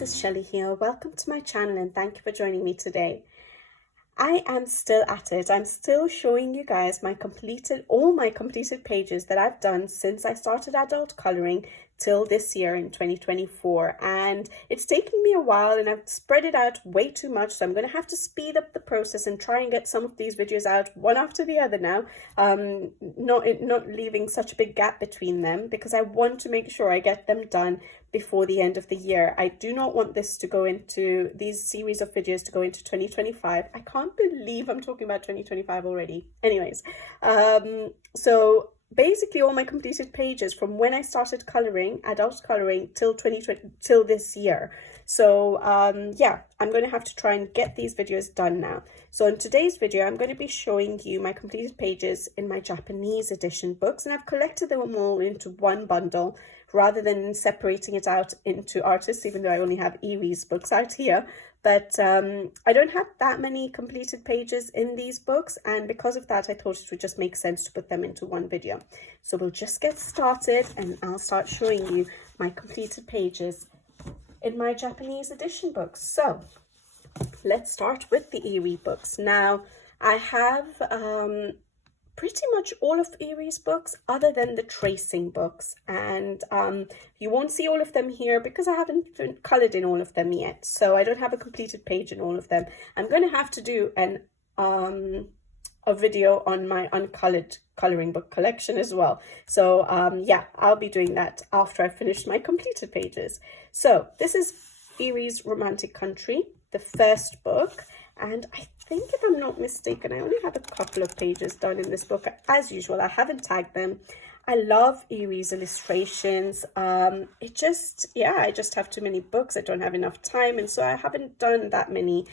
this is Shelley here. Welcome to my channel and thank you for joining me today. I am still at it. I'm still showing you guys all my completed pages that I've done since I started adult coloring till this year in 2024, and it's taken me a while and I've spread it out way too much, so I'm going to have to speed up the process and try and get some of these videos out one after the other now, not leaving such a big gap between them, because I want to make sure I get them done before the end of the year. I do not want these series of videos to go into 2025. I can't believe I'm talking about 2025 already. Anyways, so basically all my completed pages from when I started coloring, adult coloring, till this year. So yeah, I'm going to have to try and get these videos done now. So in today's video, I'm going to be showing you my completed pages in my Japanese edition books, and I've collected them all into one bundle rather than separating it out into artists, even though I only have Erie's books out here. But I don't have that many completed pages in these books, and because of that I thought it would just make sense to put them into one video. So we'll just get started and I'll start showing you my completed pages in my Japanese edition books. So let's start with the Erie books. Now I have pretty much all of Erie's books other than the tracing books, and you won't see all of them here because I haven't colored in all of them yet, so I don't have a completed page in all of them. I'm going to have to do a video on my uncolored coloring book collection as well. So yeah, I'll be doing that after I finish my completed pages. So this is Erie's Romantic Country, the first book, and I think, if I'm not mistaken, I only have a couple of pages done in this book. As usual, I haven't tagged them. I love Erie's illustrations. I just have too many books. I don't have enough time, and so I haven't done that many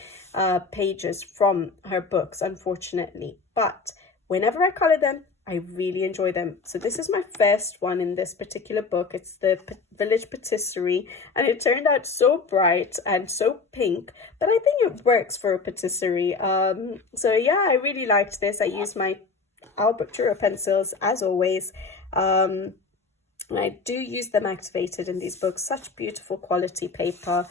pages from her books, unfortunately. But whenever I color them, I really enjoy them. So this is my first one in this particular book. It's the Village Patisserie, and it turned out so bright and so pink, but I think it works for a patisserie. So yeah, I really liked this. I used my Albert Dürer pencils as always. And I do use them activated in these books. Such beautiful quality paper,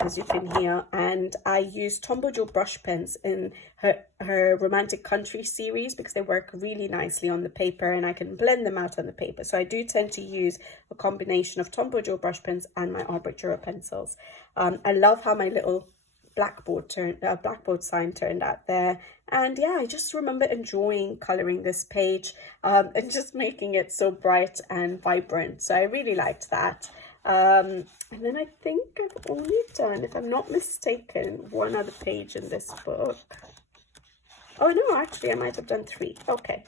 as you can hear. And I use Tombow Joe brush pens in her Romantic Country series because they work really nicely on the paper and I can blend them out on the paper. So I do tend to use a combination of Tombow Joe brush pens and my Albert Dürer pencils. I love how my little blackboard sign turned out there, and yeah, I just remember enjoying coloring this page and just making it so bright and vibrant. So I really liked that. And then I think I've only done, if I'm not mistaken, one other page in this book. Oh no, actually I might have done 3. Okay,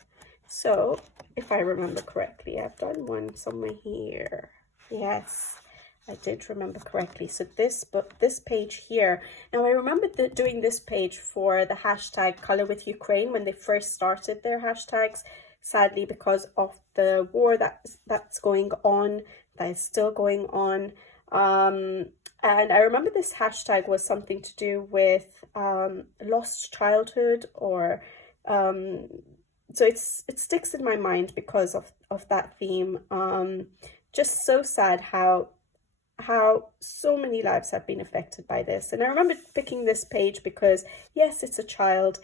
so if I remember correctly, I've done one somewhere here. Yes, I did remember correctly. So this page here. Now I remember doing this page for the hashtag Color with Ukraine when they first started their hashtags. Sadly, because of the war that's going on, that is still going on. And I remember this hashtag was something to do with lost childhood, or so it sticks in my mind because of that theme. Just so sad how so many lives have been affected by this. And I remember picking this page because yes, it's a child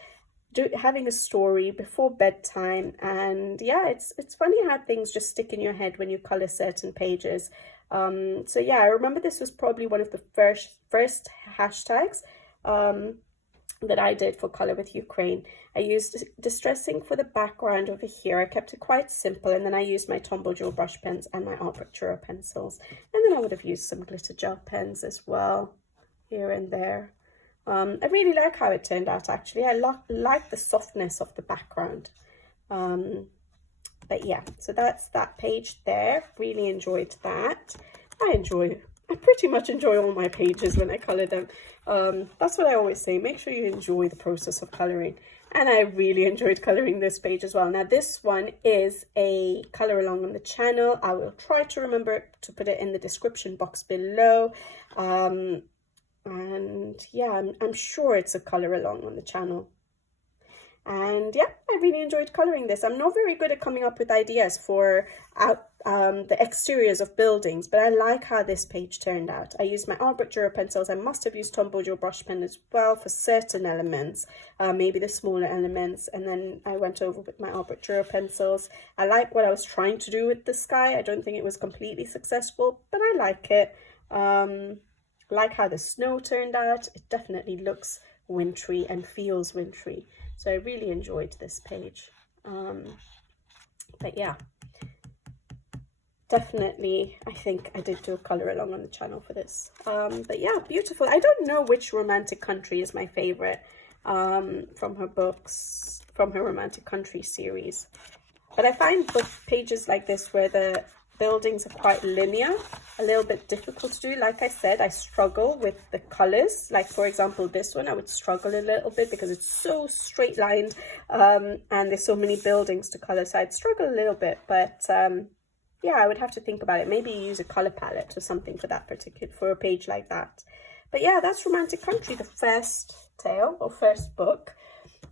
having a story before bedtime, and yeah, it's funny how things just stick in your head when you color certain pages. So yeah, I remember this was probably one of the first hashtags that I did for Color with Ukraine. I used distress ink for the background over here. I kept it quite simple, and then I used my Tombow Joe brush pens and my Albert Dürer pencils, and then I would have used some glitter gel pens as well here and there. I really like how it turned out, actually. I like the softness of the background. But yeah, so that's that page there. Really enjoyed that. I pretty much enjoy all my pages when I color them. That's what I always say. Make sure you enjoy the process of coloring. And I really enjoyed coloring this page as well. Now this one is a color along on the channel. I will try to remember to put it in the description box below. And yeah, I'm sure it's a color along on the channel. And yeah, I really enjoyed colouring this. I'm not very good at coming up with ideas for the exteriors of buildings, but I like how this page turned out. I used my art book Dura pencils. I must have used Tombow Gel brush pen as well for certain elements, maybe the smaller elements, and then I went over with my art book Dura pencils. I like what I was trying to do with the sky. I don't think it was completely successful, but I like it. Like how the snow turned out. It definitely looks wintry and feels wintry. So I really enjoyed this page. But yeah, definitely, I think I did do a colour along on the channel for this. But yeah, beautiful. I don't know which romantic country is my favourite from her books, from her romantic country series. But I find book pages like this where the buildings are quite linear, a little bit difficult to do. Like I said, I struggle with the colors. Like for example, this one I would struggle a little bit because it's so straight lined, and there's so many buildings to color, so I'd struggle a little bit. But yeah, I would have to think about it. Maybe use a color palette or something for that particular, for a page like that. But yeah, that's Romantic Country, the first tale or first book.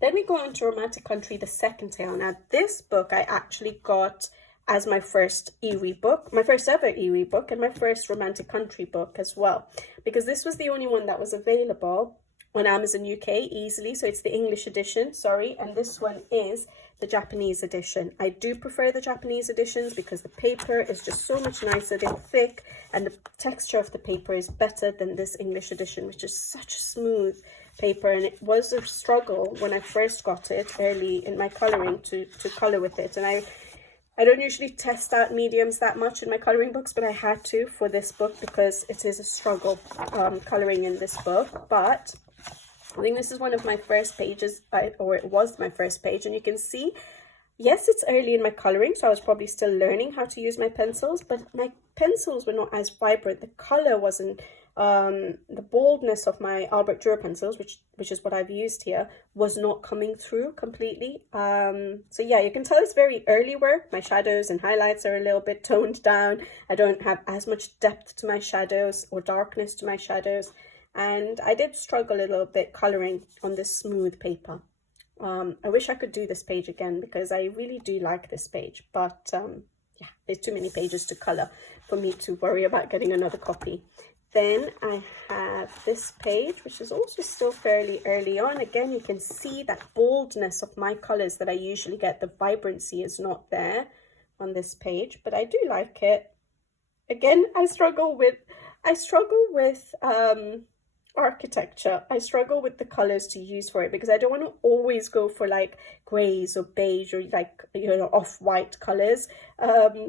Then we go on to Romantic Country, the second tale. Now this book I actually got as my first Erie book, my first ever Erie book, and my first Romantic Country book as well, because this was the only one that was available on Amazon UK easily. So it's the English edition, sorry, and this one is the Japanese edition. I do prefer the Japanese editions because the paper is just so much nicer, they're thick, and the texture of the paper is better than this English edition, which is such a smooth paper. And it was a struggle when I first got it early in my colouring to colour with it. And I don't usually test out mediums that much in my colouring books, but I had to for this book because it is a struggle colouring in this book. But I think this is one of my first pages, or it was my first page, and you can see, yes, it's early in my colouring, so I was probably still learning how to use my pencils, but my pencils were not as vibrant. The colour wasn't, the boldness of my Albert Dürer pencils, which is what I've used here, was not coming through completely. So yeah, you can tell it's very early work. My shadows and highlights are a little bit toned down. I don't have as much depth to my shadows or darkness to my shadows. And I did struggle a little bit colouring on this smooth paper. I wish I could do this page again because I really do like this page. But yeah, there's too many pages to colour for me to worry about getting another copy. Then I have this page, which is also still fairly early on. Again, you can see that boldness of my colours that I usually get. The vibrancy is not there on this page, but I do like it. Again, I struggle with architecture. I struggle with the colors to use for it because I don't want to always go for like grays or beige or like, you know, off-white colors.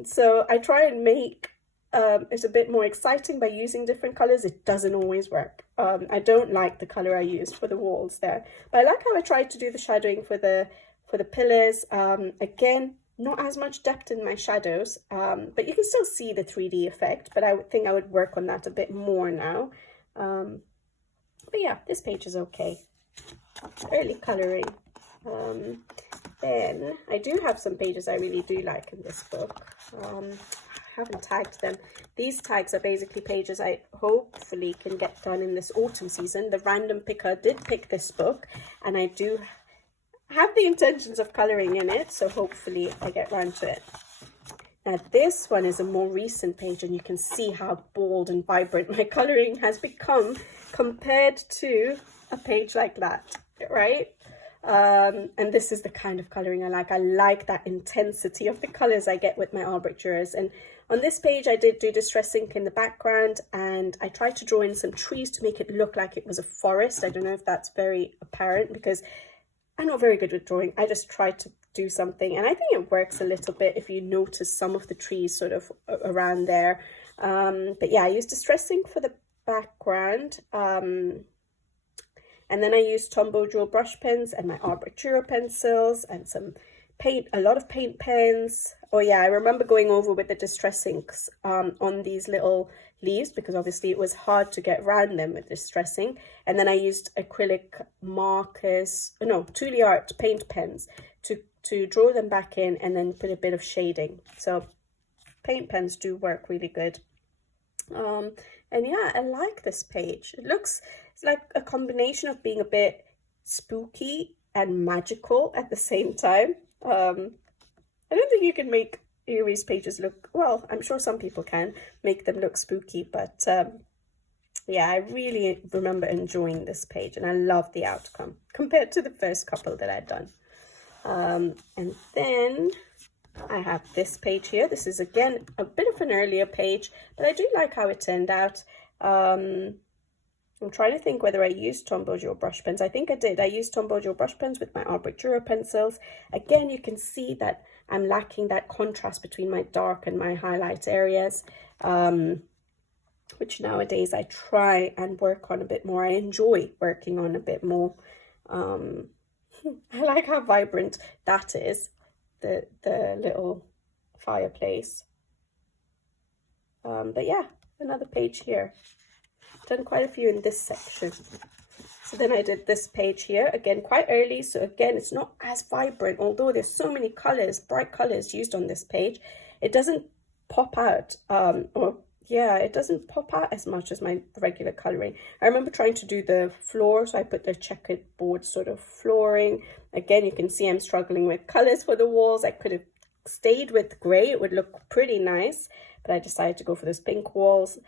So I try and make it a bit more exciting by using different colors. It doesn't always work. I don't like the color I used for the walls there, but I like how I tried to do the shadowing for the pillars. Again, not as much depth in my shadows, but you can still see the 3D effect, but I would think I would work on that a bit more now. But yeah, this page is okay. Early colouring. Then I do have some pages I really do like in this book. I haven't tagged them. These tags are basically pages I hopefully can get done in this autumn season. The random picker did pick this book, and I do have the intentions of colouring in it, so hopefully I get round to it. Now this one is a more recent page, and you can see how bold and vibrant my colouring has become compared to a page like that, right? And this is the kind of colouring I like. I like that intensity of the colours I get with my Albrecht Dürers. And on this page I did do distress ink in the background, and I tried to draw in some trees to make it look like it was a forest. I don't know if that's very apparent because I'm not very good with drawing. I just tried to do something, and I think it works a little bit if you notice some of the trees sort of around there. But yeah, I used distress ink for the background, and then I used Tombow Gel brush pens and my Albrecht Dürer pencils and some paint, a lot of paint pens. Oh yeah, I remember going over with the distress inks on these little leaves because obviously it was hard to get around them with distress ink. And then I used acrylic markers, no, Tuli Art paint pens to draw them back in and then put a bit of shading. So paint pens do work really good. And yeah, I like this page. It looks like a combination of being a bit spooky and magical at the same time. I don't think you can make Erie's pages look, well, I'm sure some people can make them look spooky, but yeah, I really remember enjoying this page, and I love the outcome compared to the first couple that I'd done. And then I have this page here. This is again a bit of an earlier page, but I do like how it turned out. I'm trying to think whether I used Tombow Joe brush pens. I think I did. I used Tombow Joe brush pens with my art book Dura pencils. Again, you can see that I'm lacking that contrast between my dark and my highlight areas, which nowadays I try and work on a bit more. I enjoy working on a bit more. I like how vibrant that is, the little fireplace. But yeah, another page here. Done quite a few in this section. So then I did this page here, again quite early, so again it's not as vibrant, although there's so many colors, bright colors used on this page. It doesn't pop out, it doesn't pop out as much as my regular coloring. I remember trying to do the floor, so I put the checkered board sort of flooring. Again, you can see I'm struggling with colors for the walls. I could have stayed with gray, it would look pretty nice, but I decided to go for those pink walls.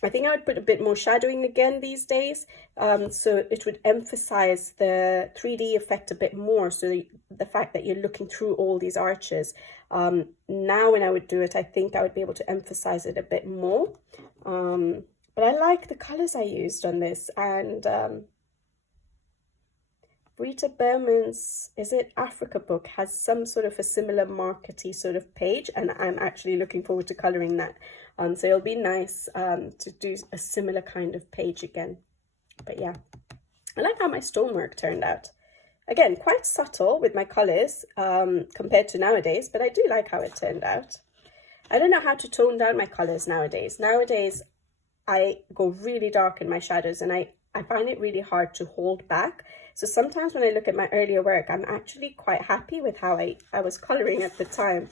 I think I would put a bit more shadowing again these days, so it would emphasize the 3D effect a bit more, so the fact that you're looking through all these arches. Now when I would do it, I think I would be able to emphasize it a bit more, but I like the colors I used on this. And Rita Berman's, is it Africa book, has some sort of a similar markety sort of page, and I'm actually looking forward to coloring that. So it'll be nice to do a similar kind of page again. But yeah, I like how my stonework turned out. Again, quite subtle with my colors compared to nowadays, but I do like how it turned out. I don't know how to tone down my colors nowadays. Nowadays, I go really dark in my shadows, and I find it really hard to hold back. So sometimes when I look at my earlier work, I'm actually quite happy with how I was coloring at the time.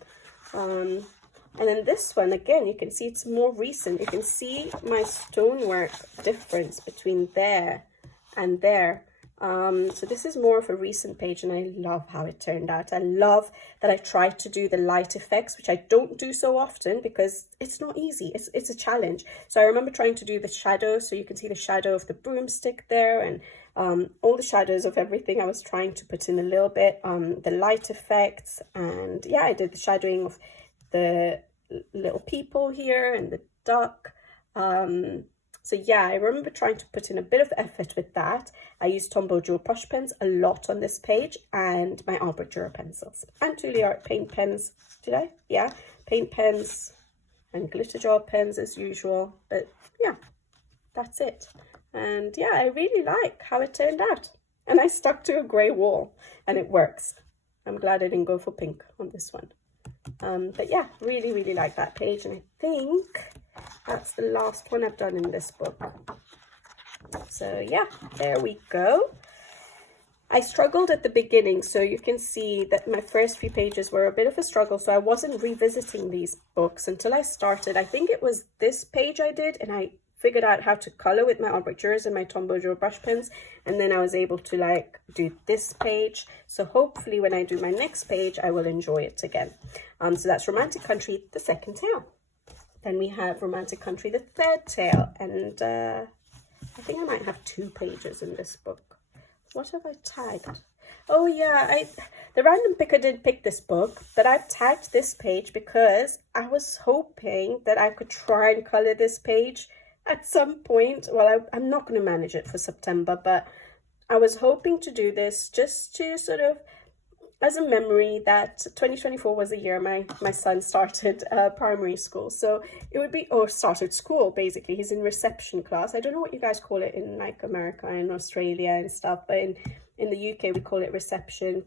And then this one, again, you can see it's more recent. You can see my stonework difference between there and there. So this is more of a recent page, and I love how it turned out. I love that I tried to do the light effects, which I don't do so often because it's not easy. It's a challenge. So I remember trying to do the shadow, so you can see the shadow of the broomstick there, and all the shadows of everything I was trying to put in a little bit, the light effects, and yeah, I did the shadowing of the little people here and the duck. So yeah, I remember trying to put in a bit of effort with that. I used Tombow Joe brush pens a lot on this page, and my Albert Dürer pencils and Juilliard paint pens. Did I? Yeah, paint pens and glitter gel pens as usual. But yeah, that's it. And yeah, I really like how it turned out. And I stuck to a grey wall, and it works. I'm glad I didn't go for pink on this one. But yeah, really, really like that page, and I think that's the last one I've done in this book. So yeah, there we go. I struggled at the beginning, so you can see that my first few pages were a bit of a struggle, so I wasn't revisiting these books until I started. I think it was this page I did, and I figured out how to color with my Albert Dürers and my Tombow Joe brush pens, and then I was able to like do this page. So hopefully when I do my next page, I will enjoy it again. So that's Romantic Country, the second tale. Then we have Romantic Country, the third tale, and I think I might have 2 pages in this book. What have I tagged? Oh yeah, the random picker didn't pick this book, but I've tagged this page because I was hoping that I could try and color this page at some point. Well, I'm not going to manage it for September, but I was hoping to do this just to sort of, as a memory that 2024 was the year my son started primary school. So it would be, or started school, basically. He's in reception class. I don't know what you guys call it in like America and Australia and stuff, but in the UK, we call it reception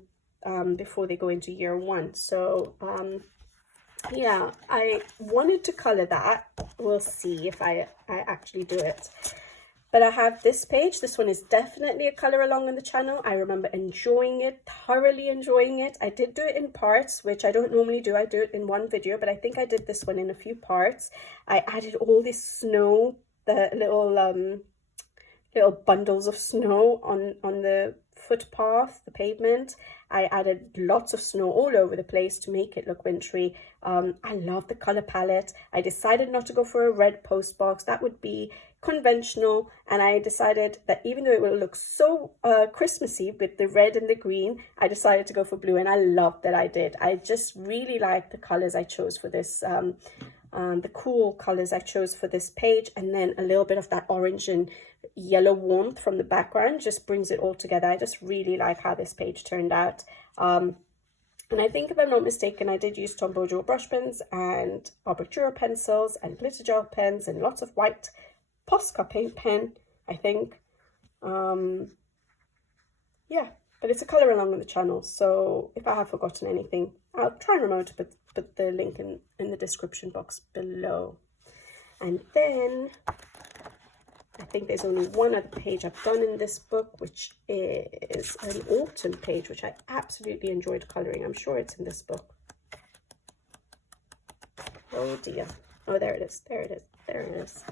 before they go into year 1. So yeah, I wanted to color that. We'll see if I actually do it. But I have this page. This one is definitely a color along on the channel. I remember enjoying it, thoroughly enjoying it. I did do it in parts, which I don't normally do. I do it in one video, but I think I did this one in a few parts. I added all this snow, the little bundles of snow on the footpath, the pavement. I added lots of snow all over the place to make it look wintry. I love the color palette. I decided not to go for a red post box. That would be conventional, and I decided that even though it will look so Christmassy with the red and the green, I decided to go for blue, and I love that I did. I just really like the colors I chose for this, the cool colors I chose for this page, and then a little bit of that orange and yellow warmth from the background just brings it all together. I just really like how this page turned out. And I think, if I'm not mistaken, I did use Tombow Joe brush pens and Arboritura pencils and glitter gel pens and lots of white Posca paint pen, I think. Yeah, but it's a colour along on the channel, so if I have forgotten anything, I'll try and remember to put the link in the description box below. And then I think there's only one other page I've done in this book, which is an autumn page, which I absolutely enjoyed colouring. I'm sure it's in this book. Oh dear. Oh, there it is. There it is. There it is.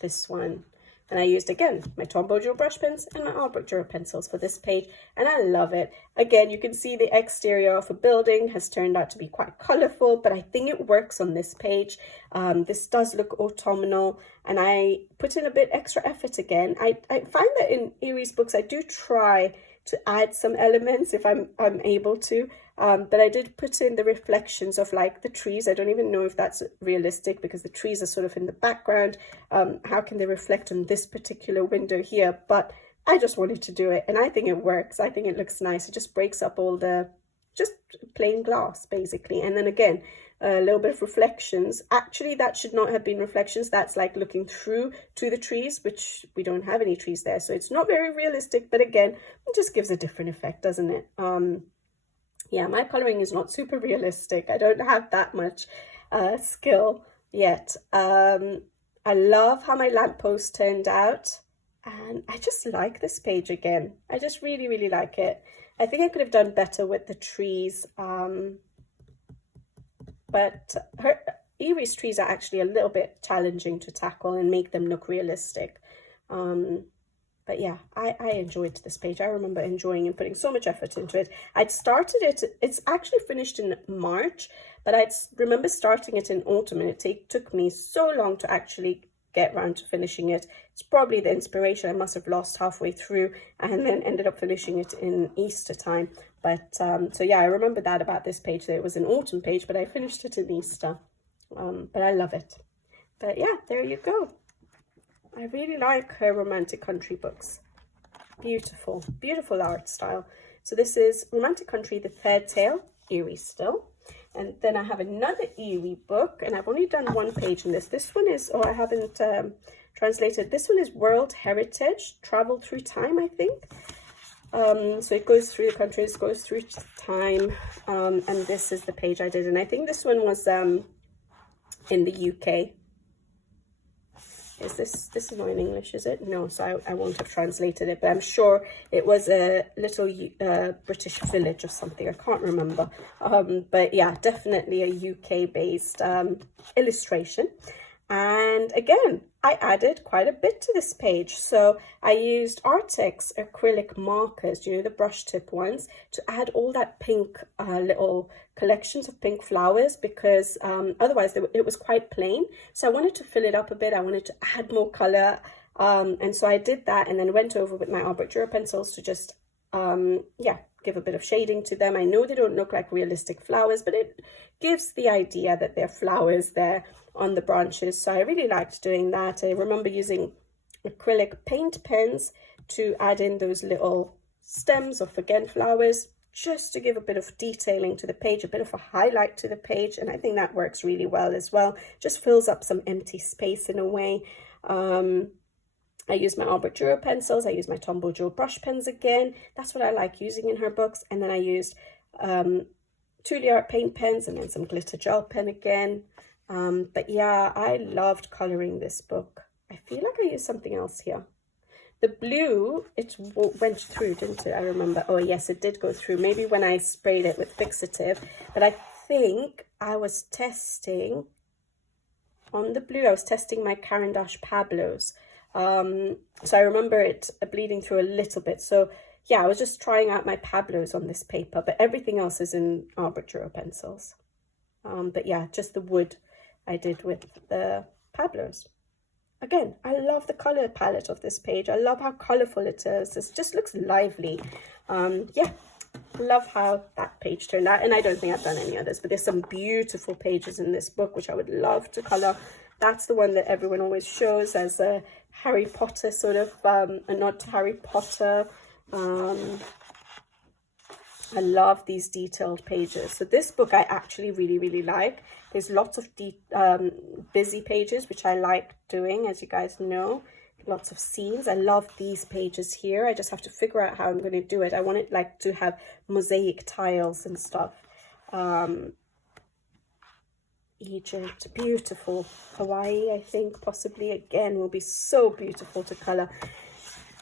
This one. And I used, again, my Tombow Joe brush pens and my Arboritura pencils for this page, and I love it. Again, you can see the exterior of a building has turned out to be quite colourful, but I think it works on this page. This does look autumnal, and I put in a bit extra effort again. I find that in Erie's books, I do try to add some elements if I'm able to. But I did put in the reflections of like the trees. I don't even know if that's realistic because the trees are sort of in the background. How can they reflect on this particular window here? But I just wanted to do it, and I think it works. I think it looks nice. It just breaks up all the just plain glass basically. And then again, a little bit of reflections. Actually, that should not have been reflections. That's like looking through to the trees, which we don't have any trees there. So it's not very realistic, but again, it just gives a different effect, doesn't it? Yeah, my colouring is not super realistic. I don't have that much skill yet. I love how my lamppost turned out, and I just like this page again. I just really, really like it. I think I could have done better with the trees, but Erie's trees are actually a little bit challenging to tackle and make them look realistic. But yeah, I enjoyed this page. I remember enjoying and putting so much effort into it. I'd started it, it's actually finished in March, but I remember starting it in autumn, and it took me so long to actually get around to finishing it. It's probably the inspiration I must have lost halfway through, and then ended up finishing it in Easter time. But so yeah, I remember that about this page, that it was an autumn page, but I finished it in Easter. But I love it. But yeah, there you go. I really like her romantic country books. Beautiful, beautiful art style. So this is Romantic Country, the third tale, Erie still. And then I have another Erie book, and I've only done one page in this. This one is, I haven't translated. This one is World Heritage, Travel Through Time, I think. So it goes through the countries, goes through time. And this is the page I did. And I think this one was in the UK. Is this is not in English, is it? No, so I won't have translated it, but I'm sure it was a little British village or something. I can't remember. But yeah, definitely a UK based illustration. And again, I added quite a bit to this page. So I used Artex acrylic markers, you know, the brush tip ones, to add all that pink little collections of pink flowers, because otherwise it was quite plain. So I wanted to fill it up a bit. I wanted to add more color. And so I did that, and then went over with my Arboritura pencils to just, yeah, give a bit of shading to them. I know they don't look like realistic flowers, but it gives the idea that they're flowers there on the branches. So I really liked doing that. I remember using acrylic paint pens to add in those little stems of, again, flowers, just to give a bit of detailing to the page, a bit of a highlight to the page. And I think that works really well as well. Just fills up some empty space in a way. I use my Arboritura pencils. I use my Tombow Joe brush pens again. That's what I like using in her books. And then I used Tuli Art paint pens, and then some glitter gel pen again. But yeah, I loved coloring this book. I feel like I used something else here. The blue, it went through, didn't it? I remember. Oh yes, it did go through. Maybe when I sprayed it with fixative. But I think I was testing, on the blue, I was testing my Caran d'Ache Pablos. So I remember it bleeding through a little bit. So yeah, I was just trying out my Pablos on this paper, but everything else is in Arbitro pencils. But yeah, just the wood I did with the Pablos. Again, I love the color palette of this page. I love how colorful it is. It just looks lively. Yeah, love how that page turned out. And I don't think I've done any others, but there's some beautiful pages in this book, which I would love to color. That's the one that everyone always shows as a Harry Potter sort of, a nod to Harry Potter. I love these detailed pages. So this book I actually really like. There's lots of busy pages, which I like doing, as you guys know. Lots of scenes. I love these pages here. I just have to figure out how I'm going to do it. I want it like to have mosaic tiles and stuff. Egypt, beautiful. Hawaii, I think possibly again will be so beautiful to color.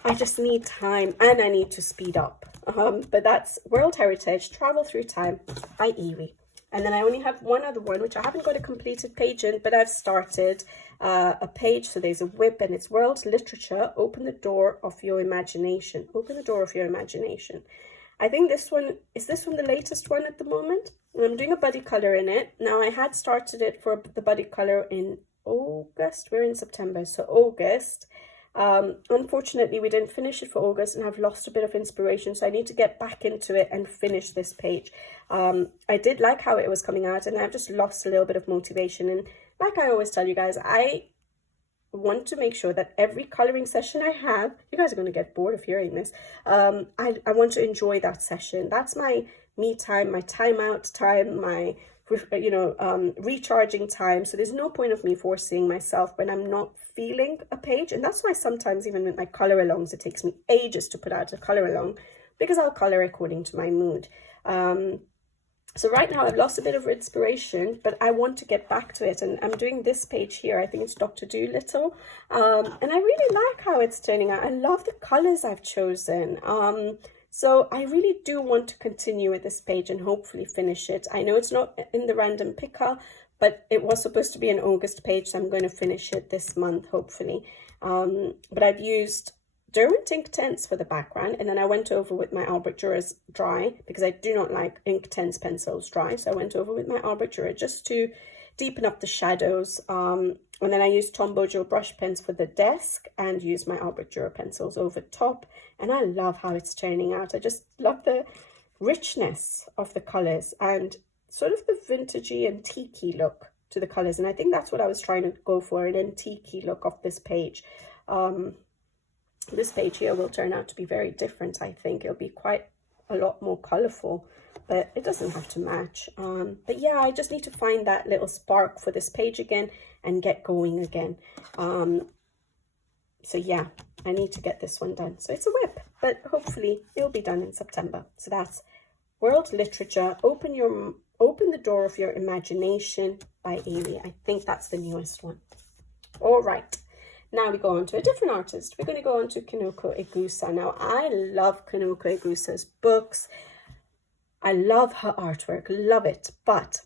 I just need time and I need to speed up. But that's World Heritage, Travel Through Time by Erie. And then I only have one other one, which I haven't got a completed page in, but I've started a page. So there's a whip and it's World Literature, Open the Door of Your Imagination. Open the Door of Your Imagination. I think this one, is this one the latest one at the moment? I'm doing a buddy color in it. Now I had started it for the buddy color in August. We're in September, so August. Unfortunately, we didn't finish it for August and I've lost a bit of inspiration, so I need to get back into it and finish this page. I did like how it was coming out and I've just lost a little bit of motivation. And like I always tell you guys, I want to make sure that every coloring session I have, you guys are going to get bored of hearing this, I want to enjoy that session. That's my me time, my timeout time, my recharging time. So there's no point of me forcing myself when I'm not feeling a page. And that's why sometimes even with my color alongs, it takes me ages to put out a color along, because I'll color according to my mood. So right now I've lost a bit of inspiration, but I want to get back to it. And I'm doing this page here. I think it's Dr. Dolittle. And I really like how it's turning out. I love the colors I've chosen. So I really do want to continue with this page and hopefully finish it. I know it's not in the random picker, but it was supposed to be an August page, so I'm going to finish it this month, hopefully. But I've used Derwent Inktense for the background, and then I went over with my Albrecht Dürer dry, because I do not like Inktense pencils dry. So I went over with my Albrecht Dürer just to deepen up the shadows. And then I used Tombow Joe brush pens for the desk and used my Albrecht Dürer pencils over top. And I love how it's turning out. I just love the richness of the colors and sort of the vintagey antique-y look to the colors. And I think that's what I was trying to go for, an antique-y look of this page. This page here will turn out to be very different, I think. It'll be quite a lot more colorful, but it doesn't have to match. But yeah, I just need to find that little spark for this page again and get going again. So yeah, I need to get this one done. So it's a whip, but hopefully it'll be done in September. So that's World Literature, Open the Door of Your Imagination by Erie. I think that's the newest one. All right. Now we go on to a different artist. We're going to go on to Kanoko Egusa. Now, I love Kanoko Egusa's books. I love her artwork, love it. But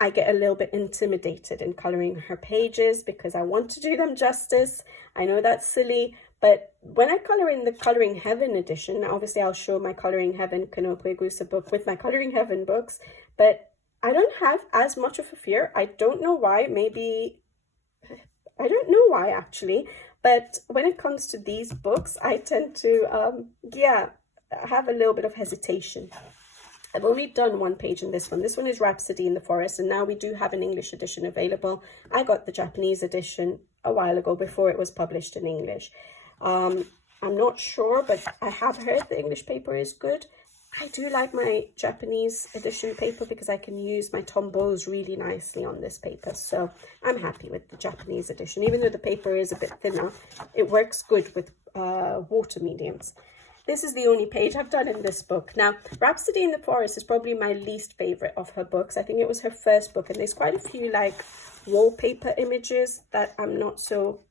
I get a little bit intimidated in coloring her pages because I want to do them justice. I know that's silly, but when I color in the Coloring Heaven edition, obviously I'll show my Coloring Heaven Kanoko Egusa book with my Coloring Heaven books, but I don't have as much of a fear. I don't know why. I don't know why actually, but when it comes to these books, I tend to, have a little bit of hesitation. I've only done one page in this one. This one is Rhapsody in the Forest, and now we do have an English edition available. I got the Japanese edition a while ago before it was published in English. I'm not sure, but I have heard the English paper is good. I do like my Japanese edition paper because I can use my Tombows really nicely on this paper. So I'm happy with the Japanese edition. Even though the paper is a bit thinner, it works good with water mediums. This is the only page I've done in this book. Now, Rhapsody in the Forest is probably my least favorite of her books. I think it was her first book, and there's quite a few like wallpaper images that I'm not so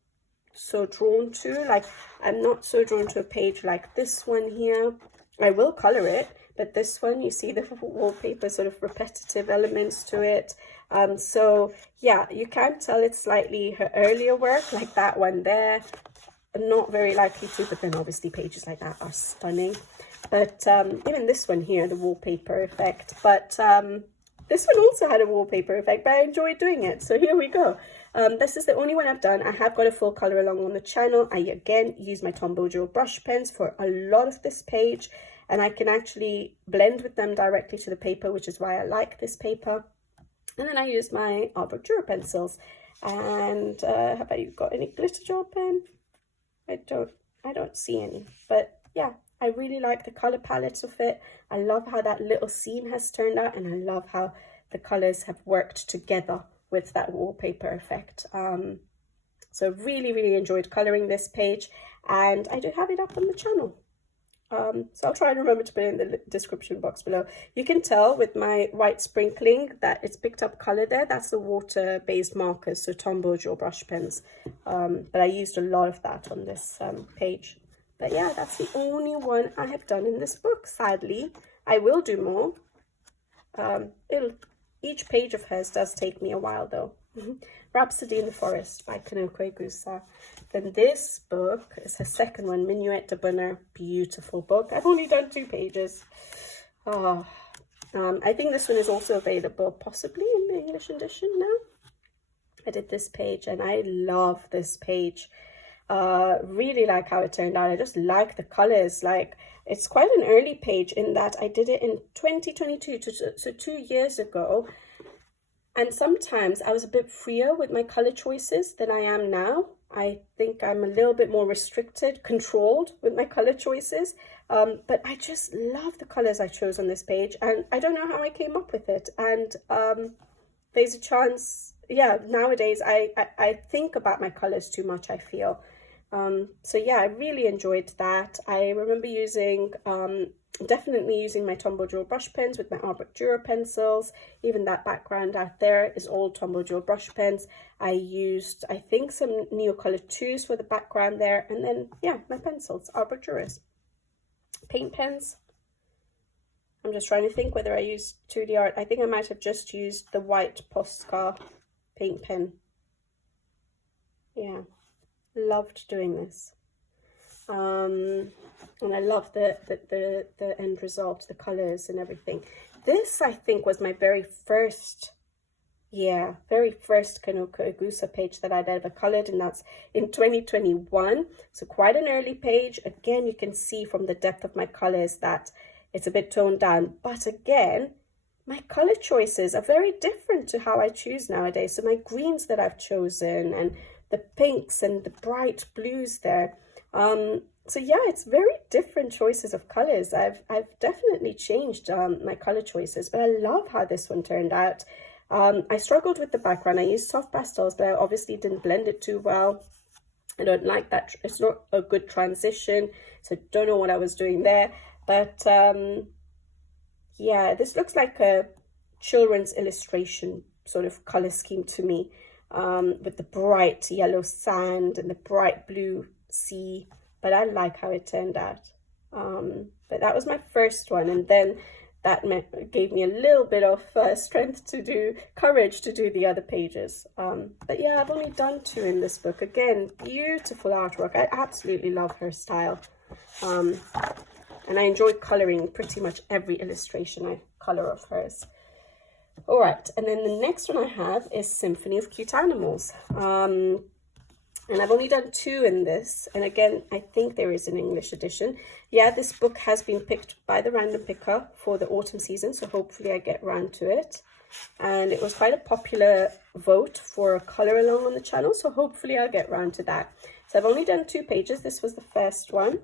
drawn to. Like, I'm not so drawn to a page like this one here. I will color it, but this one, you see the wallpaper sort of repetitive elements to it. So yeah, you can tell it's slightly her earlier work, like that one there. Not very likely to, but then obviously pages like that are stunning. But even this one here, the wallpaper effect. But this one also had a wallpaper effect, but I enjoyed doing it. So here we go. This is the only one I've done. I have got a full color along on the channel. I again use my Tombow Jewel brush pens for a lot of this page, and I can actually blend with them directly to the paper, which is why I like this paper. And then I use my Arbor Dura pencils. And have I got any glitter gel pen? I don't see any, but yeah, I really like the color palettes of it. I love how that little seam has turned out, and I love how the colors have worked together with that wallpaper effect. So really enjoyed coloring this page, and I do have it up on the channel. So I'll try and remember to put it in the description box below. You can tell with my white sprinkling that it's picked up color there. That's the water-based markers, so Tombow Jewel brush pens. But I used a lot of that on this page. But yeah, that's the only one I have done in this book, sadly. I will do more. Each page of hers does take me a while, though. Rhapsody in the Forest by Makiko Inato. Then this book is her second one, Minu De Bunner. Beautiful book. I've only done 2 pages. I think this one is also available possibly in the English edition now. I did this page and I love this page. Really like how it turned out. I just like the colors. Like, it's quite an early page in that I did it in 2022, so 2 years ago. And sometimes I was a bit freer with my color choices than I am now. I think I'm a little bit more restricted, controlled with my color choices. But I just love the colors I chose on this page, and I don't know how I came up with it. And there's a chance, yeah, nowadays I think about my colors too much, I feel. So yeah, I really enjoyed that. I remember using, definitely using my Tombow Jewel brush pens with my Arbor Dura pencils. Even that background out there is all Tombow Jewel brush pens. I used, I think, some Neocolor 2s for the background there. And then, yeah, my pencils, Arbor Duras. Paint pens. I'm just trying to think whether I used 2D art. I think I might have just used the white Posca paint pen. Yeah. Loved doing this, and I love the end result, the colors and everything. This, I think, was my very first Makiko Inato page that I'd ever colored, and that's in 2021. So quite an early page. Again, you can see from the depth of my colors that it's a bit toned down, but again, my color choices are very different to how I choose nowadays. So my greens that I've chosen, and the pinks and the bright blues there. So yeah, it's very different choices of colors. I've definitely changed my color choices, but I love how this one turned out. I struggled with the background. I used soft pastels, but I obviously didn't blend it too well. I don't like that. It's not a good transition, so don't know what I was doing there. But yeah, this looks like a children's illustration sort of color scheme to me. With the bright yellow sand and the bright blue sea, but I like how it turned out. But that was my first one, and then that gave me a little bit of courage to do the other pages. But yeah, I've only done 2 in this book. Again, beautiful artwork. I absolutely love her style, and I enjoy coloring pretty much every illustration I color of hers. All right, and then the next one I have is Symphony of Cute Animals. And I've only done 2 in this. And again, I think there is an English edition. Yeah, this book has been picked by the random picker for the autumn season, so hopefully I get around to it. And it was quite a popular vote for a color along on the channel, so hopefully I'll get around to that. So I've only done 2 pages. This was the first one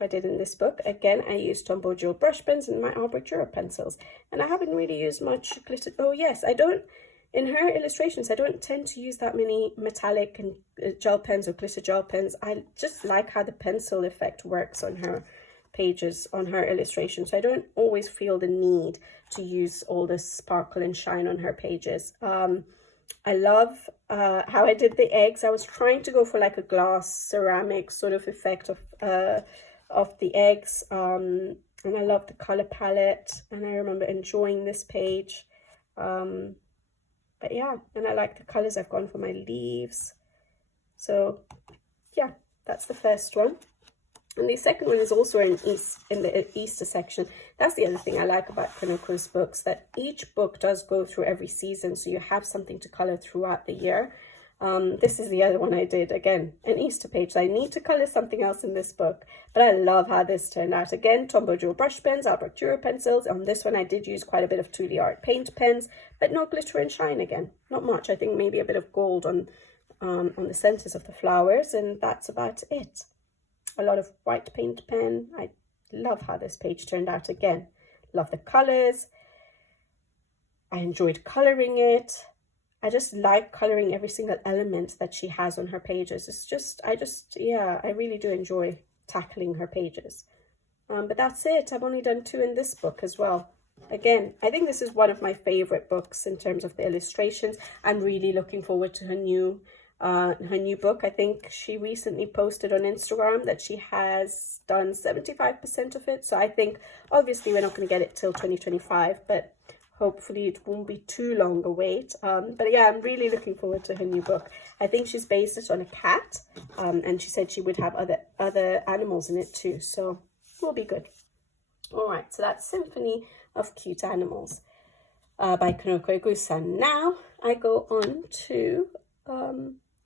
I did in this book. Again, I used Tombow Jewel brush pens and my Arbor Dura pencils, and I haven't really used much glitter. Oh yes, I don't, in her illustrations, I don't tend to use that many metallic and gel pens or glitter gel pens. I just like how the pencil effect works on her pages, on her illustrations. So I don't always feel the need to use all this sparkle and shine on her pages. I love how I did the eggs. I was trying to go for like a glass ceramic sort of effect of the eggs, and I love the color palette, and I remember enjoying this page. But yeah, and I like the colors I've gone for my leaves. So yeah, that's the first one. And the second one is also in the Easter section. That's the other thing I like about Kanoko's books, that each book does go through every season, so you have something to color throughout the year. This is the other one I did, again, an Easter page. So I need to color something else in this book, but I love how this turned out. Again, Tombow Joe brush pens, Albrecht Dürer pencils. On this one I did use quite a bit of Thule Art paint pens, but no glitter and shine again. Not much. I think maybe a bit of gold on the centers of the flowers, and that's about it. A lot of white paint pen. I love how this page turned out again. Love the colors. I enjoyed coloring it. I just like coloring every single element that she has on her pages. It's just, yeah, I really do enjoy tackling her pages. But that's it. I've only done 2 in this book as well. Again, I think this is one of my favorite books in terms of the illustrations. I'm really looking forward to her new book. I think she recently posted on Instagram that she has done 75% of it. So I think obviously we're not going to get it till 2025, but hopefully it won't be too long a wait. But yeah, I'm really looking forward to her new book. I think she's based it on a cat, and she said she would have other animals in it too, so will be good. All right, so that's Symphony of Cute Animals by Kanoko Egusa. Now I go on to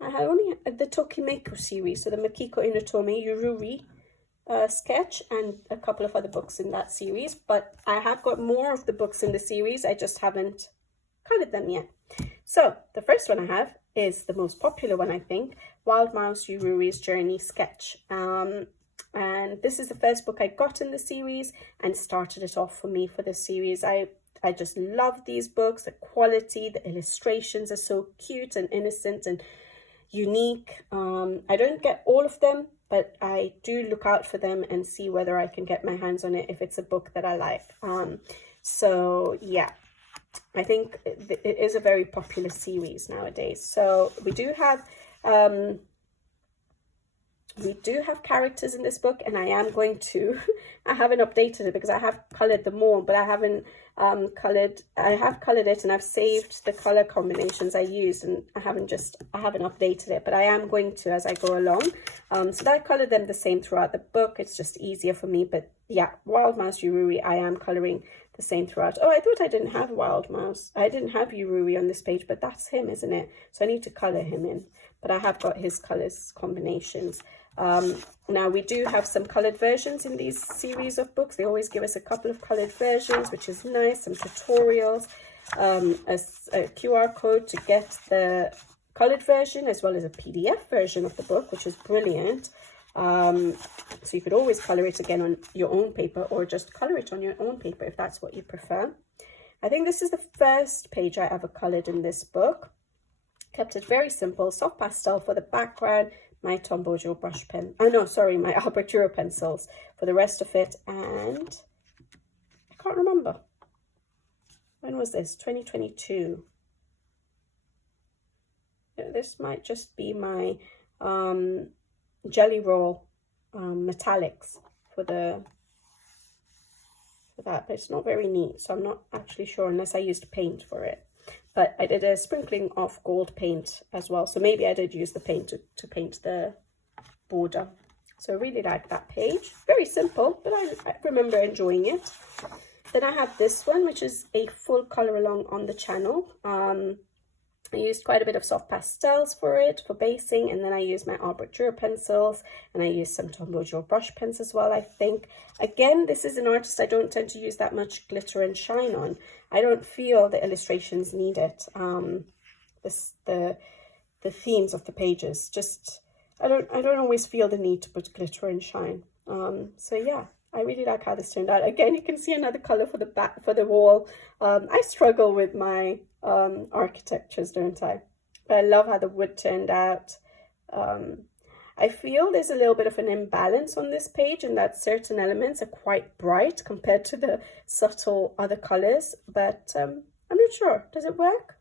I have only the Tokimeko series, so the Makiko Inato Yururi sketch and a couple of other books in that series, but I have got more of the books in the series. I just haven't colored them yet. So the first one I have is the most popular one, I think, Wild Mouse Yururi's Journey sketch. And this is the first book I got in the series and started it off for me for this series. I just love these books. The quality, the illustrations are so cute and innocent and unique. I don't get all of them, but I do look out for them and see whether I can get my hands on it if it's a book that I like. So yeah, I think it is a very popular series nowadays. So we do have characters in this book, and I am going to I haven't updated it because I have colored them all, but I haven't colored it, and I've saved the color combinations I used, and I haven't updated it, but I am going to as I go along. So that I colored them the same throughout the book. It's just easier for me. But yeah, Wild Mouse Yururi, I am coloring the same throughout. Oh, I thought I didn't have Wild Mouse. I didn't have Yururi on this page, but that's him, isn't it? So I need to color him in, but I have got his colors combinations. Now we do have some colored versions in these series of books. They always give us a couple of colored versions, which is nice. Some tutorials, a QR code to get the colored version, as well as a PDF version of the book, which is brilliant. So you could always color it again on your own paper, or just color it on your own paper if that's what you prefer. I think this is the first page I ever colored in this book. Kept it very simple, soft pastel for the background, my Tombow Joe brush pen. Oh no, sorry, my Albrecht Dürer pencils for the rest of it. And I can't remember. When was this? 2022. Yeah, this might just be my Jelly Roll metallics for that, but it's not very neat, so I'm not actually sure unless I used paint for it. But I did a sprinkling of gold paint as well, so maybe I did use the paint to paint the border. So I really like that page. Very simple, but I remember enjoying it. Then I have this one, which is a full color along on the channel. I used quite a bit of soft pastels for it, for basing, and then I used my Albrecht Dürer pencils, and I used some Tombow Joe brush pens as well, I think. Again, this is an artist I don't tend to use that much glitter and shine on. I don't feel the illustrations need it. The themes of the pages, just, I don't always feel the need to put glitter and shine. So yeah, I really like how this turned out. Again, you can see another color for the wall. I struggle with my architectures, don't I? But I love how the wood turned out. I feel there's a little bit of an imbalance on this page, and that certain elements are quite bright compared to the subtle other colors, but I'm not sure. Does it work?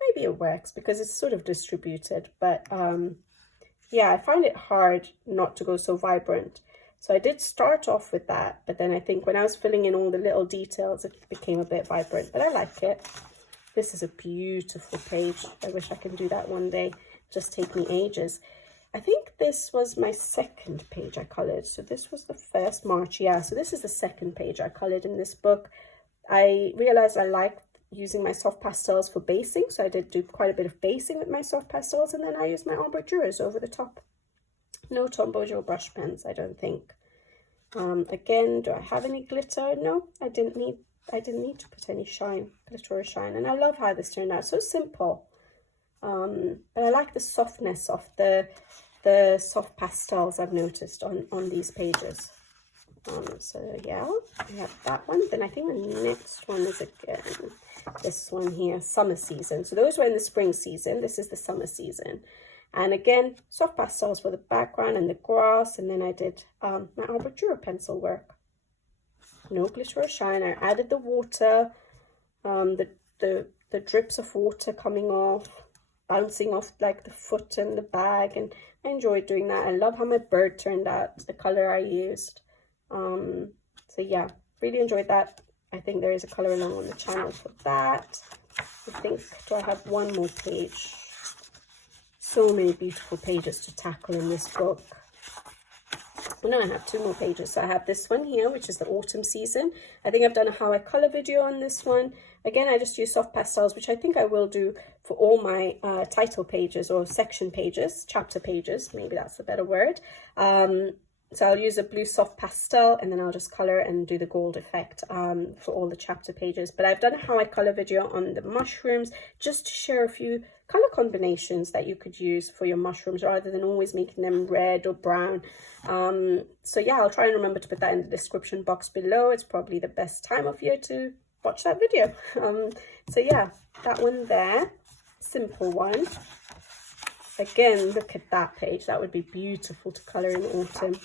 Maybe it works because it's sort of distributed, but yeah, I find it hard not to go so vibrant. So I did start off with that, but then I think when I was filling in all the little details, it became a bit vibrant, but I like it. This is a beautiful page. I wish I could do that one day. Just take me ages. I think this was my second page I colored. So this was the first March, yeah. So this is the second page I colored in this book. I realized I liked using my soft pastels for basing, so I did do quite a bit of basing with my soft pastels, and then I used my ombre Juris over the top. No Tombow Joe brush pens, I don't think. Again, do I have any glitter? No, I didn't need to put any glitter or shine, and I love how this turned out. So simple, but I like the softness of the soft pastels I've noticed on these pages. So yeah, we have that one. Then I think the next one is again this one here, summer season. So those were in the spring season. This is the summer season. And again, soft pastels for the background and the grass. And then I did my arbor pencil work. No glitter or shine. I added the water, the drips of water coming off, bouncing off like the foot and the bag. And I enjoyed doing that. I love how my bird turned out, the color I used. So yeah, really enjoyed that. I think there is a color along on the channel for that. I think, do I have one more page? So many beautiful pages to tackle in this book. Well, no, I have 2 more pages. So I have this one here, which is the autumn season. I think I've done a how I color video on this one. Again, I just use soft pastels, which I think I will do for all my title pages or section pages, chapter pages, maybe that's a better word. So I'll use a blue soft pastel, and then I'll just color and do the gold effect for all the chapter pages. But I've done a how I color video on the mushrooms, just to share a few color combinations that you could use for your mushrooms rather than always making them red or brown. So yeah, I'll try and remember to put that in the description box below. It's probably the best time of year to watch that video. So yeah, that one there, simple one. Again, look at that page. That would be beautiful to color in autumn.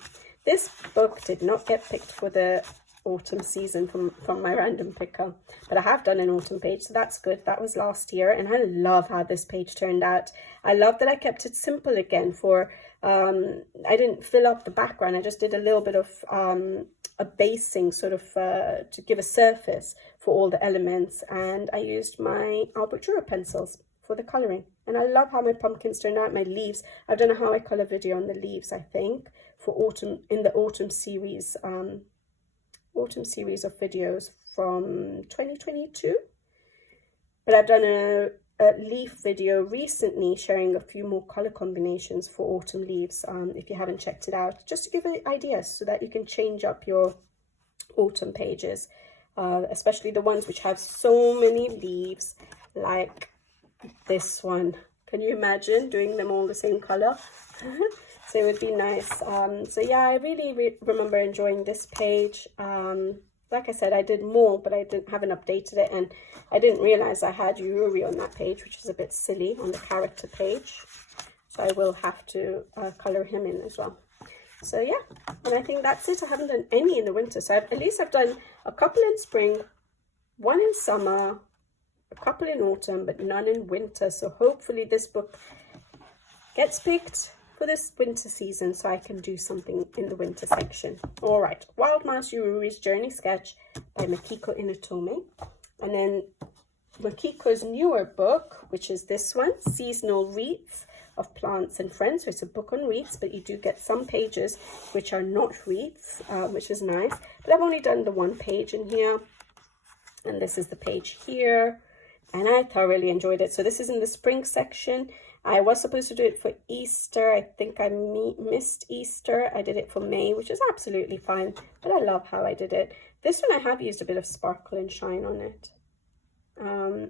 This book did not get picked for the autumn season from my random picker, but I have done an autumn page, so that's good. That was last year, and I love how this page turned out. I love that I kept it simple again. I didn't fill up the background. I just did a little bit of a basing sort of to give a surface for all the elements, and I used my Albert Dürer pencils for the coloring. And I love how my pumpkins turned out, my leaves. I've done a how I color video on the leaves, I think, for autumn, in the autumn series of videos from 2022. But I've done a leaf video recently sharing a few more color combinations for autumn leaves, if you haven't checked it out, just to give you ideas so that you can change up your autumn pages, especially the ones which have so many leaves, like this one. Can you imagine doing them all the same color? So it would be nice. So yeah, I really remember enjoying this page. Like I said, I did more, but I haven't updated it, and I didn't realize I had Yuri on that page, which is a bit silly on the character page. So I will have to color him in as well. So yeah, and I think that's it. I haven't done any in the winter, so at least I've done a couple in spring, one in summer, a couple in autumn, but none in winter. So hopefully this book gets picked for this winter season, so I can do something in the winter section. All right, Wild Mouse Yurui's Journey Sketch by Makiko Inato. And then Makiko's newer book, which is this one, Seasonal Wreaths of Plants and Friends. So it's a book on wreaths, but you do get some pages which are not wreaths, which is nice. But I've only done the one page in here, and this is the page here, and I thoroughly enjoyed it. So this is in the spring section. I was supposed to do it for Easter. I think I missed Easter. I did it for May, which is absolutely fine, but I love how I did it. This one I have used a bit of sparkle and shine on it.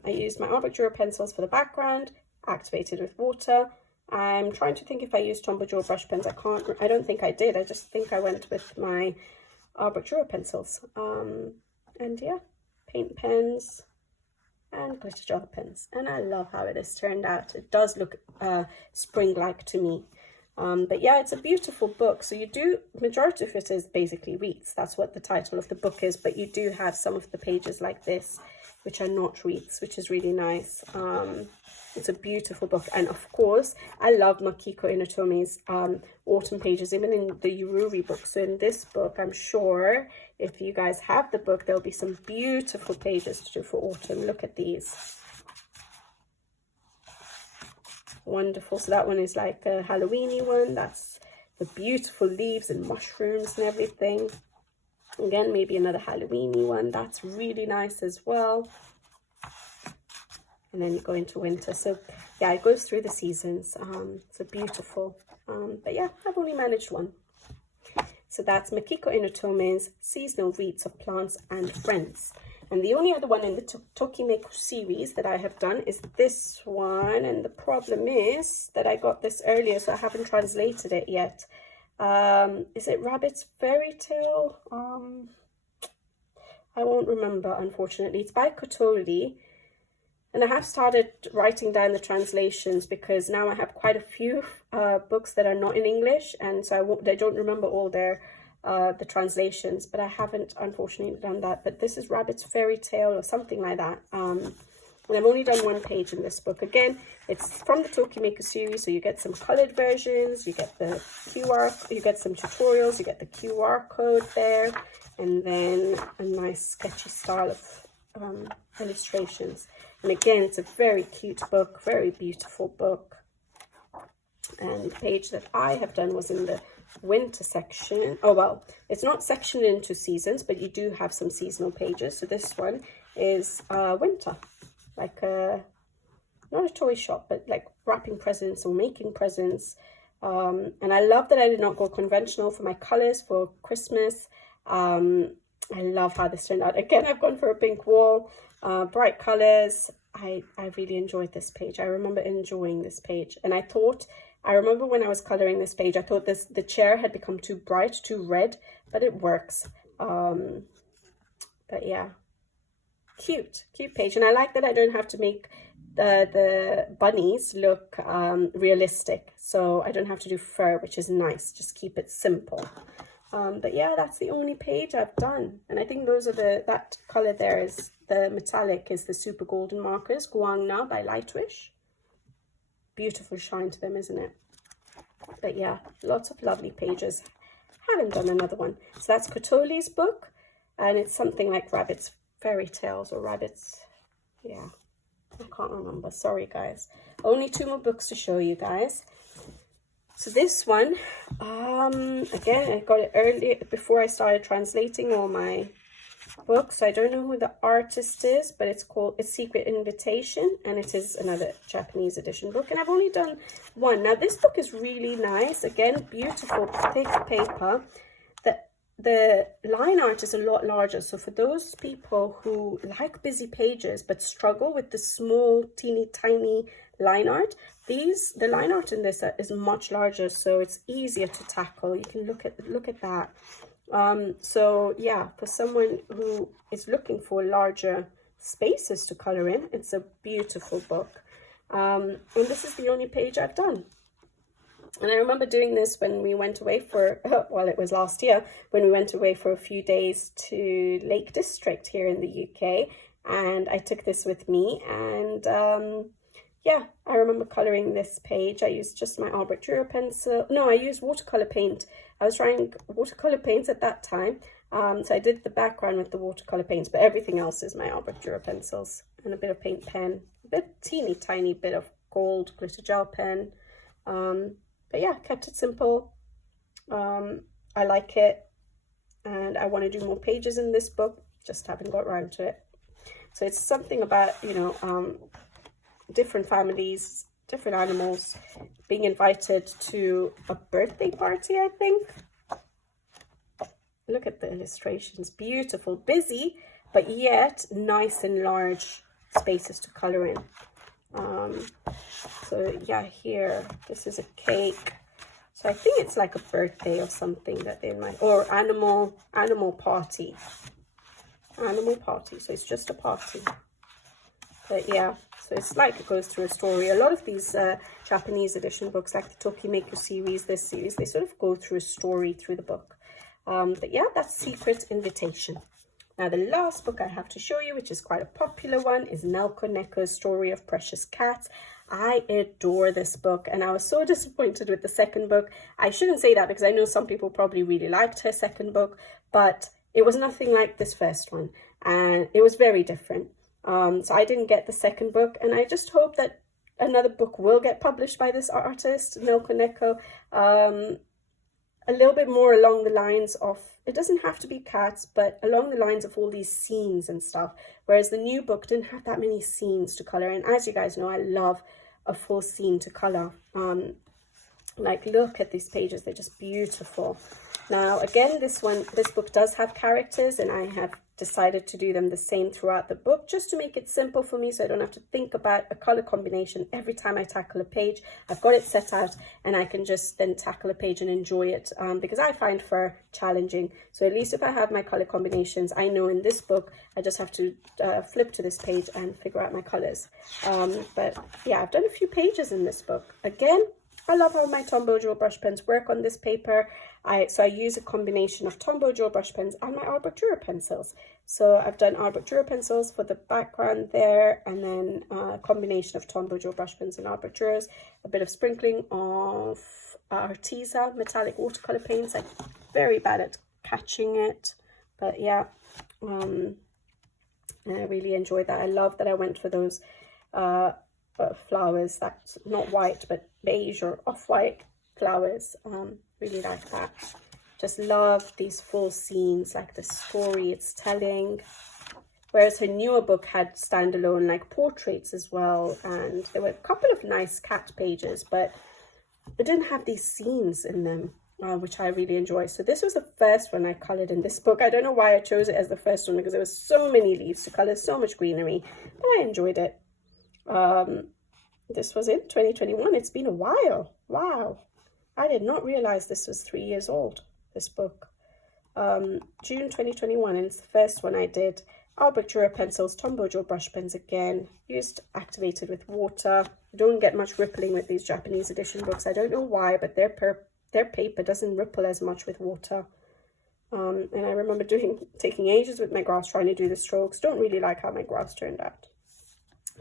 I used my Arbor Dürer pencils for the background, activated with water. I'm trying to think if I used Tombow Joe brush pens. I don't think I did. I just think I went with my Arbor Dürer pencils. And yeah, paint pens and glitter gel pens, and I love how it has turned out. It does look spring-like to me, but yeah, it's a beautiful book. So you do, majority of it is basically wreaths. That's what the title of the book is, but you do have some of the pages like this which are not wreaths, which is really nice. It's a beautiful book, and of course I love Makiko Inato's autumn pages, even in the Yuri book. So in this book, I'm sure if you guys have the book, there'll be some beautiful pages to do for autumn. Look at these. Wonderful. So that one is like a Halloweeny one. That's the beautiful leaves and mushrooms and everything. Again, maybe another Halloweeny one. That's really nice as well. And then you go into winter. So yeah, it goes through the seasons. So beautiful. But yeah, I've only managed one. So that's Makiko Inato's Seasonal Wreaths of Plants and Friends. And the only other one in the Tokimeko series that I have done is this one. And the problem is that I got this earlier, so I haven't translated it yet. Is it Rabbit's Fairy Tale? I won't remember, unfortunately. It's by Kotoli. And I have started writing down the translations because now I have quite a few books that are not in English, and so I don't remember all their the translations, but I haven't unfortunately done that. But this is Rabbit's Fairy Tale or something like that. And I've only done one page in this book. Again, it's from the Tokimeko series, so you get some colored versions, you get the you get some tutorials, you get the QR code there, and then a nice sketchy style of illustrations. And again, it's a very cute book, very beautiful book. And the page that I have done was in the winter section. Oh, well, it's not sectioned into seasons, but you do have some seasonal pages. So this one is winter, like not a toy shop, but like wrapping presents or making presents. And I love that I did not go conventional for my colors for Christmas. I love how this turned out. Again, I've gone for a pink wall. Bright colors. I really enjoyed this page. I remember enjoying this page, and I remember when I was coloring this page, I thought the chair had become too bright, too red, but it works. But yeah, cute page, and I like that I don't have to make the bunnies look realistic, so I don't have to do fur, which is nice. Just keep it simple. But yeah, that's the only page I've done. And I think those are that color there is the metallic is the super golden markers, Guangna by Lightwish. Beautiful shine to them, isn't it? But yeah, lots of lovely pages. Haven't done another one. So that's Kotoli's book, and it's something like Rabbit's Fairy Tales or Rabbit's, yeah, I can't remember. Sorry, guys. Only 2 more books to show you guys. So this one, again, I got it early before I started translating all my books. I don't know who the artist is, but it's called A Secret Invitation, and it is another Japanese edition book. And I've only done one. Now, this book is really nice. Again, beautiful, thick paper. The line art is a lot larger. So for those people who like busy pages but struggle with the small, teeny, tiny line art, the line art in this is much larger, so it's easier to tackle. You can look at that. So yeah, for someone who is looking for larger spaces to color in, it's a beautiful book. And this is the only page I've done. And I remember doing this when we went away for, well, it was last year, when we went away for a few days to Lake District here in the UK. And I took this with me, and yeah, I remember colouring this page. I used just my Albert Dürer pencil. No, I used watercolour paint. I was trying watercolour paints at that time. So I did the background with the watercolour paints, but everything else is my Albert Dürer pencils and a bit of paint pen, a bit teeny tiny bit of gold glitter gel pen. But yeah, kept it simple. I like it, and I want to do more pages in this book, just haven't got around to it. So it's something about, you know, different families, different animals being invited to a birthday party, I think. Look at the illustrations, beautiful, busy, but yet nice and large spaces to color in. So yeah, here, this is a cake. So I think it's like a birthday or something that they might, or animal party. Animal party, so it's just a party. But yeah, so it's like it goes through a story. A lot of these Japanese edition books, like the Tokimeko series, this series, they sort of go through a story through the book. But yeah, that's Secret Invitation. Now, the last book I have to show you, which is quite a popular one, is Nelko Neko's Story of Precious Cats. I adore this book, and I was so disappointed with the second book. I shouldn't say that because I know some people probably really liked her second book, but it was nothing like this first one, and it was very different. So I didn't get the second book, and I just hope that another book will get published by this artist, Nelko Neko. a little bit more along the lines of, it doesn't have to be cats, but along the lines of all these scenes and stuff. Whereas the new book didn't have that many scenes to color. And as you guys know, I love a full scene to color. Like, look at these pages, they're just beautiful. Now, again, this book does have characters, and I have decided to do them the same throughout the book, just to make it simple for me, so I don't have to think about a color combination every time I tackle a page. I've got it set out, and I can just then tackle a page and enjoy it, because I find fur challenging. So at least if I have my color combinations, I know in this book, I just have to flip to this page and figure out my colors. But yeah, I've done a few pages in this book. Again, I love how my Tombow gel brush pens work on this paper. So I use a combination of Tombow gel brush pens and my art book Dura pencils. So I've done art book Dura pencils for the background there, and then a combination of Tombow gel brush pens and art book Duras, a bit of sprinkling of Arteza metallic watercolor paints. I'm very bad at catching it, but yeah, I really enjoyed that. I love that I went for those flowers, that's not white but beige or off-white flowers. Really like that. Just love these full scenes, like the story it's telling. Whereas her newer book had standalone like portraits as well, and there were a couple of nice cat pages, but it didn't have these scenes in them, which I really enjoy. So this was the first one I colored in this book. I don't know why I chose it as the first one, because there was so many leaves to color, so much greenery, but I enjoyed it. This was in 2021. It's been a while. Wow. I did not realize this was 3 years old, this book. June 2021, and it's the first one I did. Art book Dura pencils, Tombow gel brush pens again, used activated with water. You don't get much rippling with these Japanese edition books. I don't know why, but their paper doesn't ripple as much with water. And I remember taking ages with my graphs trying to do the strokes. Don't really like how my graphs turned out.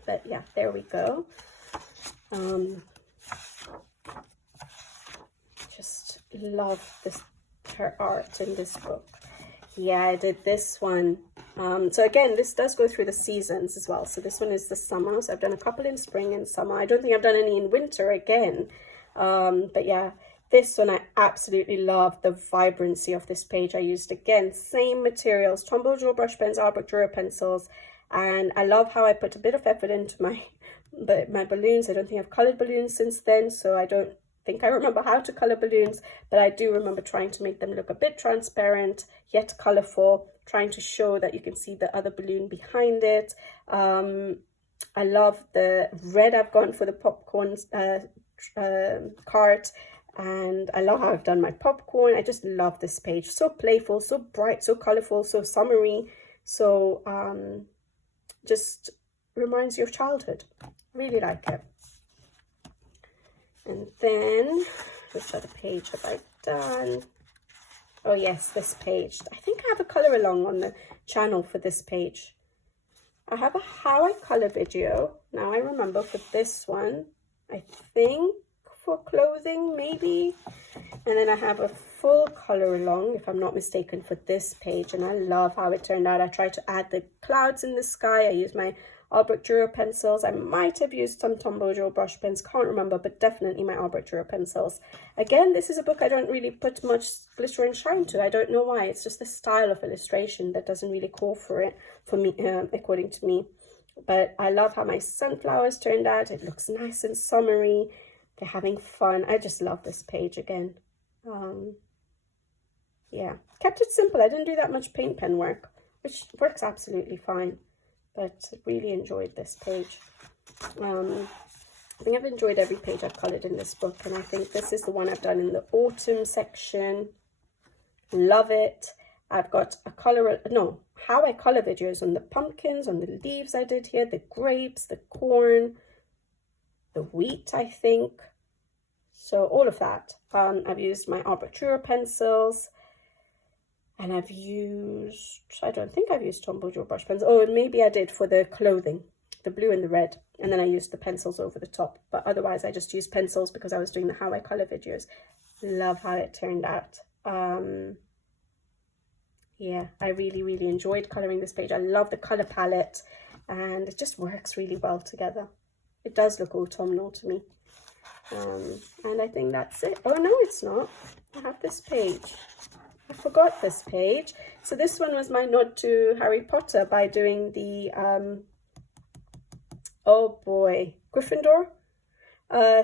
But yeah, there we go. Just love her art in this book. Yeah, I did this one. So again, this does go through the seasons as well. So this one is the summer. So I've done a couple in spring and summer. I don't think I've done any in winter again. But yeah, this one I absolutely love the vibrancy of this page. I used, again, same materials, Tombow gel brush pens, art book Dura pencils. And I love how I put a bit of effort into my balloons. I don't think I've colored balloons since then, so I don't think I remember how to color balloons, but I do remember trying to make them look a bit transparent yet colorful, trying to show that you can see the other balloon behind it. I love the red I've gone for the popcorn cart, and I love how I've done my popcorn. I just love this page. So playful, so bright, so colorful, so summery, so just reminds you of childhood. Really like it. And then, which other page have I done? Oh yes, this page. I think I have a color along on the channel for this page. I have a how I color video. Now I remember for this one, I think for clothing maybe. And then I have a full color along, if I'm not mistaken, for this page. And I love how it turned out. I tried to add the clouds in the sky. I used my art book Dura pencils. I might have used some Tombow gel brush pens, can't remember, but definitely my art book Dura pencils. Again, this is a book I don't really put much glitter and shine to. I don't know why. It's just the style of illustration that doesn't really call for it, for me, according to me. But I love how my sunflowers turned out. It looks nice and summery. They're having fun. I just love this page again. Yeah, kept it simple. I didn't do that much paint pen work, which works absolutely fine. But really enjoyed this page. I think I've enjoyed every page I've coloured in this book, and I think this is the one I've done in the autumn section. Love it. I've got a colour, no, how I colour videos on the pumpkins, on the leaves I did here, the grapes, the corn, the wheat, I think. So all of that. I've used my art book Dura pencils. And I've used, I don't think I've used Tombow gel brush pens. Oh, maybe I did for the clothing, the blue and the red. And then I used the pencils over the top. But otherwise, I just used pencils because I was doing the how I colour videos. Love how it turned out. Yeah, I really, really enjoyed colouring this page. I love the colour palette. And it just works really well together. It does look autumnal to me. And I think that's it. Oh no, it's not. I have this page. I forgot this page. So this one was my nod to Harry Potter by doing the oh boy, Gryffindor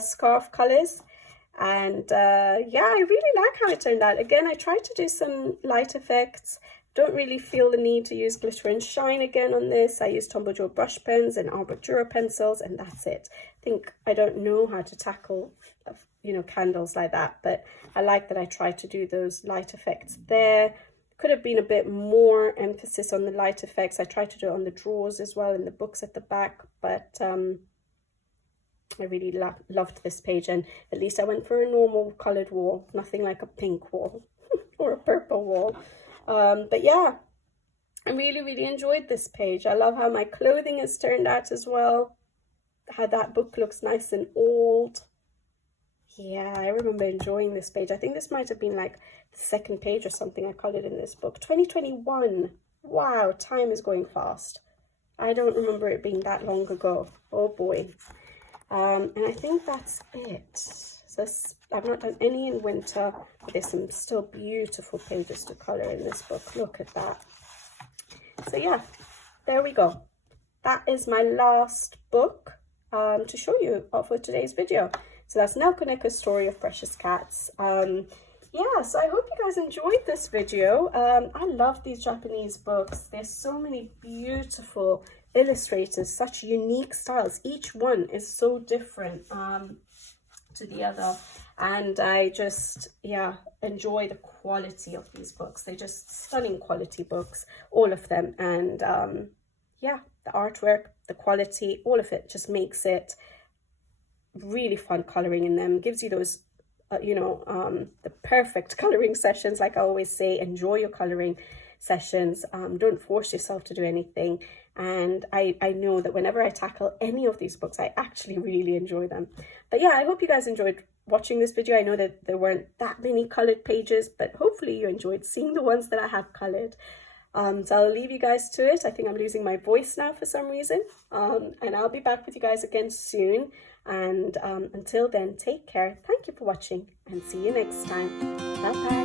scarf colors. And yeah, I really like how it turned out. Again, I tried to do some light effects. Don't really feel the need to use glitter and shine again on this. I used Tombow Joe brush pens and Arbor Dura pencils, and that's it. I think I don't know how to tackle, you know, candles like that, but I like that I tried to do those light effects there. Could have been a bit more emphasis on the light effects. I tried to do it on the drawers as well, in the books at the back, but I really loved this page, and at least I went for a normal coloured wall, nothing like a pink wall or a purple wall. But yeah, I really enjoyed this page. I love how my clothing has turned out as well, how that book looks nice and old. Yeah, I remember enjoying this page. I think this might have been like the second page or something I colored in this book. 2021. Wow, time is going fast. I don't remember it being that long ago. Oh boy. And I think that's it. So I've not done any in winter, but there's some still beautiful pages to color in this book. Look at that. So yeah, there we go. That is my last book to show you for today's video. So that's Nelko Story of Precious Cats. Yeah, so I hope you guys enjoyed this video. I love these Japanese books. There's so many beautiful illustrators, such unique styles. Each one is so different to the other, and I just, yeah, enjoy the quality of these books. They're just stunning quality books, all of them. And yeah, the artwork, the quality, all of it just makes it really fun coloring in them. Gives you those you know, the perfect coloring sessions. Like I always say, enjoy your coloring sessions. Don't force yourself to do anything. And I know that whenever I tackle any of these books, I actually really enjoy them. But yeah, I hope you guys enjoyed watching this video. I know that there weren't that many colored pages, but hopefully you enjoyed seeing the ones that I have colored. So I'll leave you guys to it. I think I'm losing my voice now for some reason. And I'll be back with you guys again soon. And until then, take care. Thank you for watching, and see you next time. Bye bye.